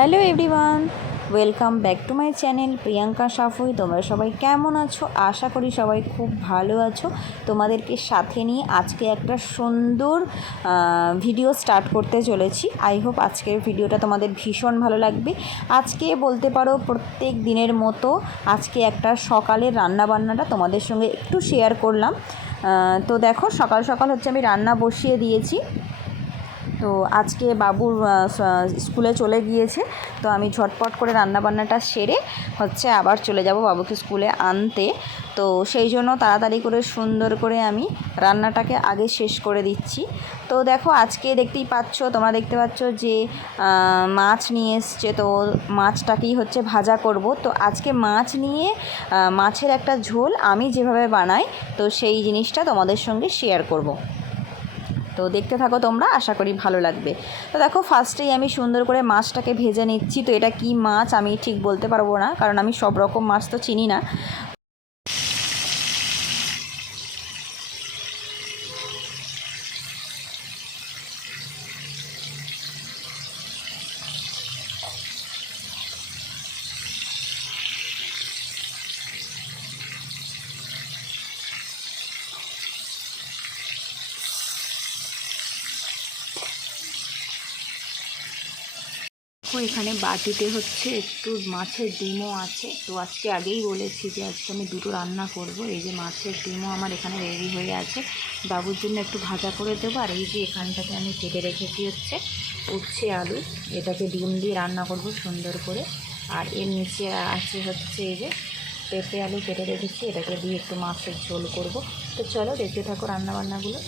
Hello everyone, welcome back to my channel Priyanka Safui. তোমরা সবাই কেমন আছো? আশা করি সবাই খুব ভালো আছো। তোমাদেরকে সাথে নিয়ে আজকে একটা সুন্দর ভিডিও স্টার্ট করতে চলেছি। আই হোপ আজকের ভিডিওটা তোমাদের ভীষণ ভালো লাগবে। আজকে বলতে পারো প্রত্যেক দিনের মতো আজকে একটা সকালের রান্নাবান্নাটা তোমাদের সঙ্গে একটু শেয়ার করলাম। তো দেখো, সকাল সকাল হচ্ছে আমি রান্না বসিয়ে দিয়েছি। তো আজকে বাবুর স্কুলে চলে গিয়েছে, তো আমি ঝটপট করে রান্নাবান্নাটা সেরে হচ্ছে আবার চলে যাব বাবুকে স্কুলে আনতে। তো সেই জন্য তাড়াতাড়ি করে সুন্দর করে আমি রান্নাটাকে আগে শেষ করে দিচ্ছি। তো দেখো, আজকে তোমরা দেখতে পাচ্ছ যে মাছ নিয়ে এসছে, তো মাছটাকেই হচ্ছে ভাজা করব। তো আজকে মাছ নিয়ে মাছের একটা ঝোল আমি যেভাবে বানাই, তো সেই জিনিসটা তোমাদের সঙ্গে শেয়ার করব। তো দেখতে থাকো তোমরা, আশা করি ভালো লাগবে। তো দেখো, ফার্স্টেই আমি সুন্দর করে মাছটাকে ভেজে নিচ্ছি। তো এটা কি মাছ আমি ঠিক বলতে পারবো না, কারণ আমি সব রকম মাছ তো চিনি না। এখানে বাটিতে হচ্ছে একটু মাছের ডিমও আছে। তো আজকে আগেই বলেছি যে আজকে আমি দুটো রান্না করব। এই যে মাছের ডিমও আমার এখানে রেডি হয়ে আছে, বাবুর জন্য একটু ভাজা করে দেবো। আর এই যে এখানটাতে আমি কেটে রেখেছি হচ্ছে উচ্ছে আলু, এটাকে ডিম দিয়ে রান্না করব সুন্দর করে। আর এর নিচে আছে হচ্ছে এই যে পেঁপে আলু কেটে রেখেছি, এটাকে দিয়ে একটু মাছের ঝোল করব। তো চলো দেখতে থাকো রান্নাবান্নাগুলো।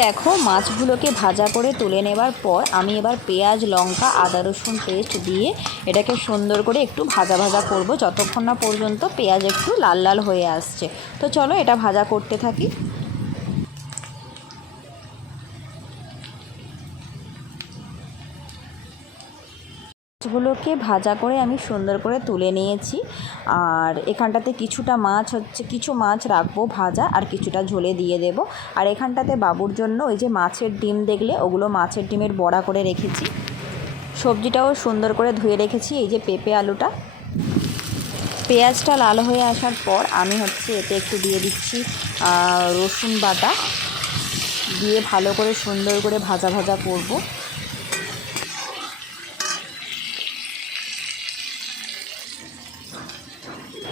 দেখো, মাছগুলোকে ভাজা করে তুলে নেবার পর আমি এবার পেঁয়াজ, লঙ্কা, আদা রসুন পেস্ট দিয়ে এটাকে সুন্দর করে একটু ভাজা ভাজা করব, যতক্ষণ না পর্যন্ত পেঁয়াজ একটু লাল লাল হয়ে আসছে। তো চলো এটা ভাজা করতে থাকি। মাছগুলোকে ভাজা করে আমি সুন্দর করে তুলে নিয়েছি। আর এখানটাতে কিছু মাছ রাখবো ভাজা, আর কিছুটা ঝোলে দিয়ে দেব। আর এখানটাতে বাবুর জন্য ওই যে মাছের ডিম দেখলে, ওগুলো মাছের ডিমের বড়া করে রেখেছি। সবজিটাও সুন্দর করে ধুয়ে রেখেছি। এই যে পেঁপে আলুটা, পেঁয়াজটা লাল হয়ে আসার পর আমি হচ্ছে এতে একটু দিয়ে দিচ্ছি রসুন বাটা, দিয়ে ভালো করে সুন্দর করে ভাজা ভাজা করব।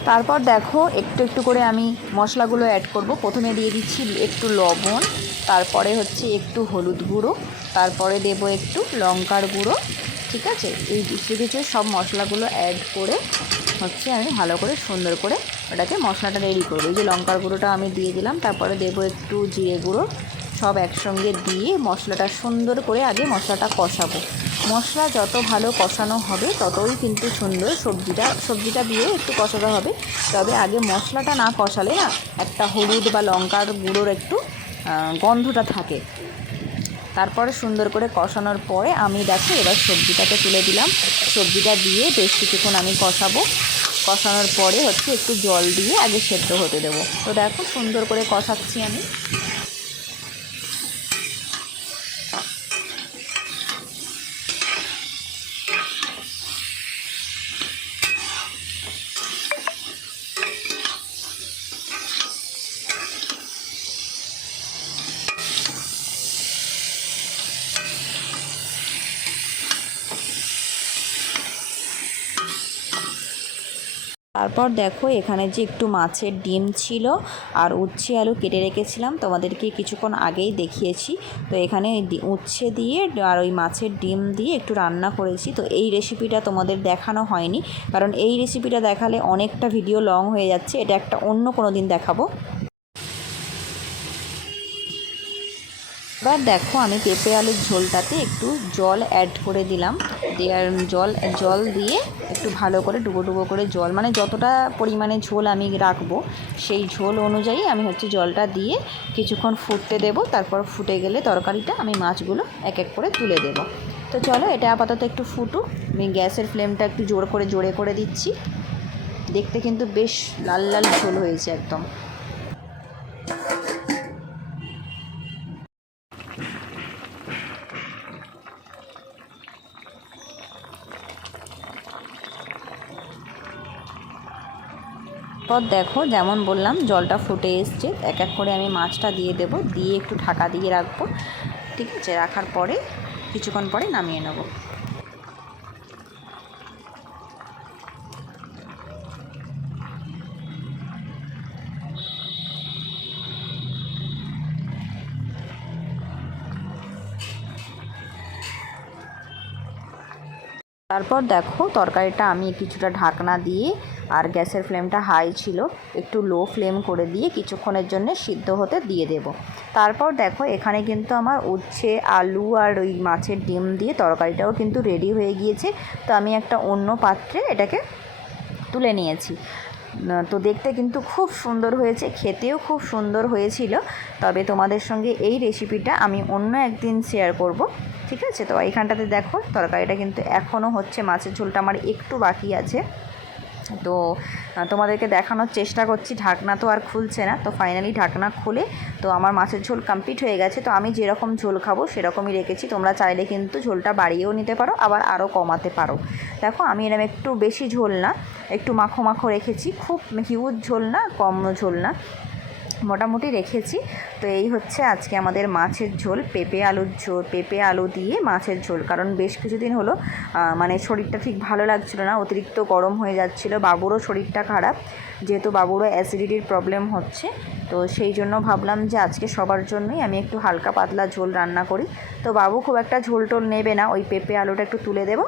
তারপর দেখো, একটু একটু করে আমি মশলাগুলো অ্যাড করব। প্রথমে দিয়ে দিচ্ছি একটু লবণ, তারপরে হচ্ছে একটু হলুদ গুঁড়ো, তারপরে দেব একটু লঙ্কার গুঁড়ো। ঠিক আছে, এই কিছু সব মশলাগুলো অ্যাড করে হচ্ছে আমি ভালো করে সুন্দর করে ওটাকে মশলাটা রেডি করবো। এই যে লঙ্কার গুঁড়োটা আমি দিয়ে দিলাম, তারপরে দেব একটু জিরে গুঁড়ো, সব একসঙ্গে দিয়ে মশলাটা সুন্দর করে আগে মশলাটা কষাবো। মশলা যত ভালো কষানো হবে ততই কিন্তু সুন্দর সবজিটা দিয়ে একটু কষাতে হবে। তবে আগে মশলাটা না কষালে না একটা হলুদ বা লঙ্কার গুঁড়োর একটু গন্ধটা থাকে। তারপরে সুন্দর করে কষানোর পরে আমি দেখো এবার সবজিটাকে তুলে দিলাম। সবজিটা দিয়ে বেশ কিছুক্ষণ আমি কষানোর পরে হচ্ছে একটু জল দিয়ে আগে সেদ্ধ হতে দেবো। তো দেখো সুন্দর করে কষাচ্ছি আমি। তারপর দেখো এখানে যে একটু মাছের ডিম ছিল আর উচ্ছে আলু কেটে রেখেছিলাম, তোমাদেরকে কিছুক্ষণ আগেই দেখিয়েছি। তো এখানে উচ্ছে দিয়ে আর ওই মাছের ডিম দিয়ে একটু রান্না করেছি। তো এই রেসিপিটা তোমাদের দেখানো হয়নি, কারণ এই রেসিপিটা দেখালে অনেকটা ভিডিও লং হয়ে যাচ্ছে। এটা একটা অন্য কোনো দিন দেখাবো। এবার দেখো আমি পেঁপে আলুর ঝোলটাতে একটু জল অ্যাড করে দিলাম। দেওয়ার জল দিয়ে একটু ভালো করে ডুবো করে জল, মানে যতটা পরিমাণে ঝোল আমি রাখবো সেই ঝোল অনুযায়ী আমি জলটা দিয়ে কিছুক্ষণ ফুটতে দেব। তারপর ফুটে গেলে তরকারিটা আমি মাছগুলো এক এক করে তুলে দেব। তো চলো এটা আপাতত একটু ফুটুক। আমি গ্যাসের ফ্লেমটা একটু জোরে করে দিচ্ছি। দেখতে কিন্তু বেশ লাল লাল ঝোল হয়েছে একদম। পর দেখো যেমন বললাম জলটা ফুটে এসছে, এক এক করে আমি মাছটা দিয়ে দেব, দিয়ে একটু ঢাকা দিয়ে রাখবো। ঠিক আছে, রাখার পরে কিছুক্ষণ পরে নামিয়ে নেব। তারপর দেখো তরকারিটা আমি কিছুটা ঢাকনা দিয়ে, আর গ্যাসের ফ্লেমটা হাই ছিল, একটু লো ফ্লেম করে দিয়ে কিছুক্ষণের জন্য সিদ্ধ হতে দিয়ে দেব। তারপর দেখো এখানে কিন্তু আমার উচ্ছে আলু আর ওই মাছের ডিম দিয়ে তরকারিটাও কিন্তু রেডি হয়ে গিয়েছে। তো আমি একটা অন্য পাত্রে এটাকে তুলে নিয়েছি। তো দেখতে কিন্তু খুব সুন্দর হয়েছে, খেতেও খুব সুন্দর হয়েছিল। তবে তোমাদের সঙ্গে এই রেসিপিটা আমি অন্য একদিন শেয়ার করব। ঠিক আছে, তো এইখানটাতে দেখো তরকারিটা কিন্তু এখনও হচ্ছে, মাছের ঝোলটা আমার একটু বাকি আছে। তো তোমাদেরকে দেখানোর চেষ্টা করছি। ঢাকনা তো আর খুলছে না, তো ফাইনালি ঢাকনা খুলে তো আমার মাছের ঝোল কমপ্লিট হয়ে গেছে। তো আমি যেরকম ঝোল খাবো সেরকমই রেখেছি, তোমরা চাইলে কিন্তু ঝোলটা বাড়িয়েও নিতে পারো, আবার আরও কমাতে পারো। দেখো আমি এরকম একটু বেশি ঝোল না, একটু মাখো মাখো রেখেছি, খুব হিউজ ঝোল না, কম ঝোল না, মোটামুটি রেখেছি। তো এই হচ্ছে আজকে আমাদের মাছের ঝোল, পেঁপে আলু দিয়ে মাছের ঝোল। কারণ বেশ কিছুদিন হলো মানে শরীরটা ঠিক ভালো লাগছিল না, অতিরিক্ত গরম হয়ে যাচ্ছিল, বাবুরও শরীরটা খারাপ, যেহেতু বাবুরও অ্যাসিডিটির প্রবলেম হচ্ছে। তো সেই জন্য ভাবলাম যে আজকে সবার জন্যই আমি একটু হালকা পাতলা ঝোল রান্না করি। তো বাবু খুব একটা ঝোল টোল নেবে না, ওই পেঁপে আলুটা একটু তুলে দেবো।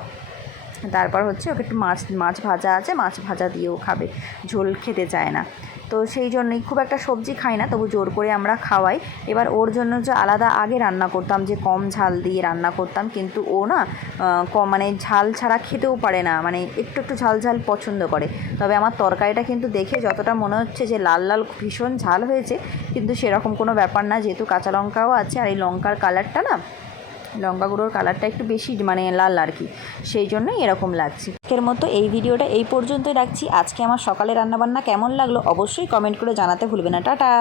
তারপর হচ্ছে ওকে একটু মাছ ভাজা আছে, মাছ ভাজা দিয়েও খাবে, ঝোল খেতে চায় না। তো সেই জন্যই খুব একটা সবজি খাই না, তবু জোর করে আমরা খাওয়াই। এবার ওর জন্য যে আলাদা আগে রান্না করতাম, যে কম ঝাল দিয়ে রান্না করতাম, কিন্তু ও না মানে ঝাল ছাড়া খেতেও পারে না, মানে একটু একটু ঝাল ঝাল পছন্দ করে। তবে আমার তরকারিটা কিন্তু দেখে যতটা মনে হচ্ছে যে লাল লাল ভীষণ ঝাল হয়েছে, কিন্তু সেরকম কোনো ব্যাপার না, যেহেতু কাঁচা লঙ্কাও আছে, আর এই লঙ্কার কালারটা না, লঙ্কা গুঁড়োর কালারটা একটু বেশি মানে লাল আর কি, সেই জন্যই এরকম লাগছে। আজকের মতো এই ভিডিওটা এই পর্যন্তই রাখছি। আজকে আমার সকালে রান্নাবান্না কেমন লাগলো অবশ্যই কমেন্ট করে জানাতে ভুলবে না। টাটা।